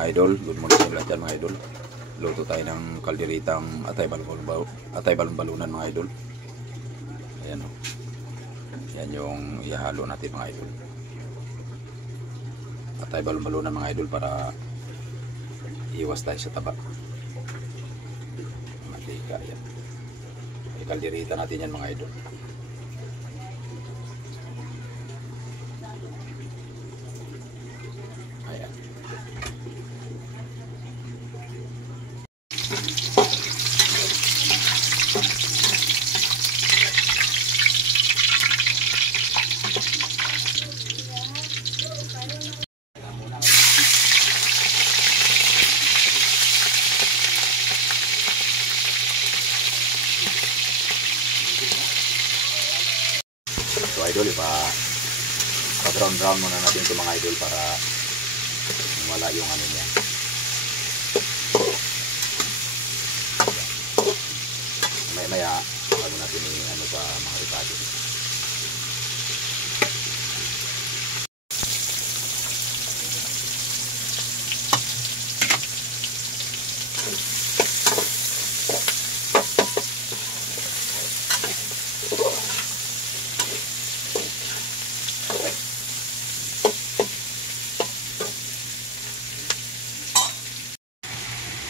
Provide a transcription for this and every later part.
mga idol, good morning sa lahat yan mga idol. Luto tayo ng kalderitang atay balon-balunan mga idol. Ayan o. Yan yung ihalo natin mga idol. Atay balon-balunan mga idol para iwas tayo sa taba. Mantika yan. Kalderita natin yan mga idol. Ayan. So idol, pa-brown muna natin ito mga idol para wala yung ano niya. Maya bago natin ano pa mga ricado.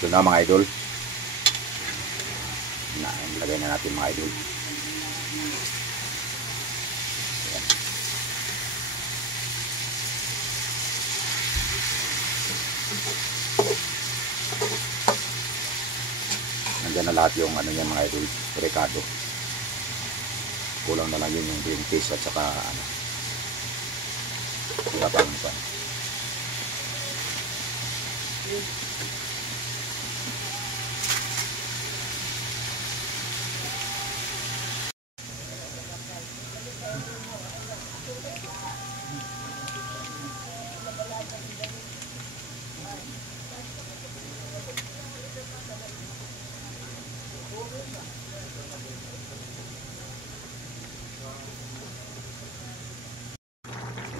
Ito na mga idol. Ilagay na natin mga idol. Ayan. Nandyan na lahat yung ano niya mga idol, ricado. Kulang na lang yun yung green peas at saka ano, lapang pa.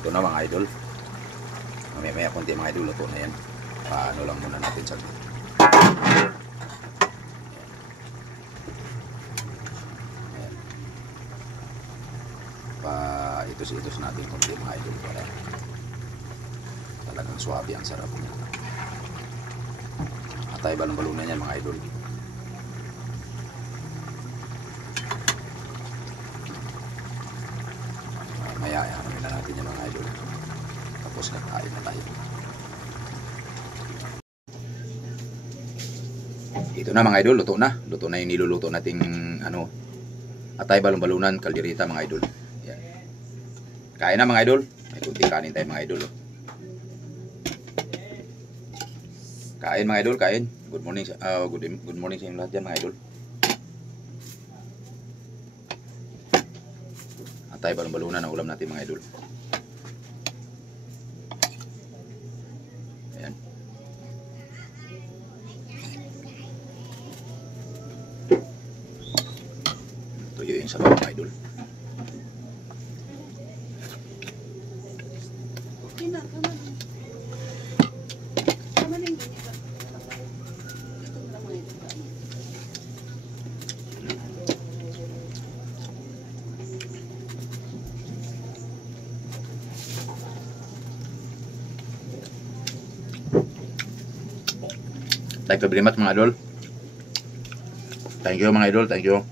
Ito na mga idol. Maya konti mga idol, luto na yan. Paano lang muna natin saglit. Ayan. Pa-itos-itos natin konti mga idol para talagang swabe ang sarap niya. Atay balon-balunan yan mga idol. Maya na natin yung mga idol. Tapos kakain na tayo. Ito na mga idol, luto na. Luto na yung niluluto nating ano, atay balon-balunan, kalderita mga idol. Yan. Kain na mga idol. May kunting kanin tayo mga idol. Kain mga idol, kain. Good morning sa inyo lahat dyan mga idol. Atay balon-balunan ang ulam natin mga idol. Ayan. Tuyo yung sabaw mga idol. Thank you very much mga idol. Thank you mga idol, thank you.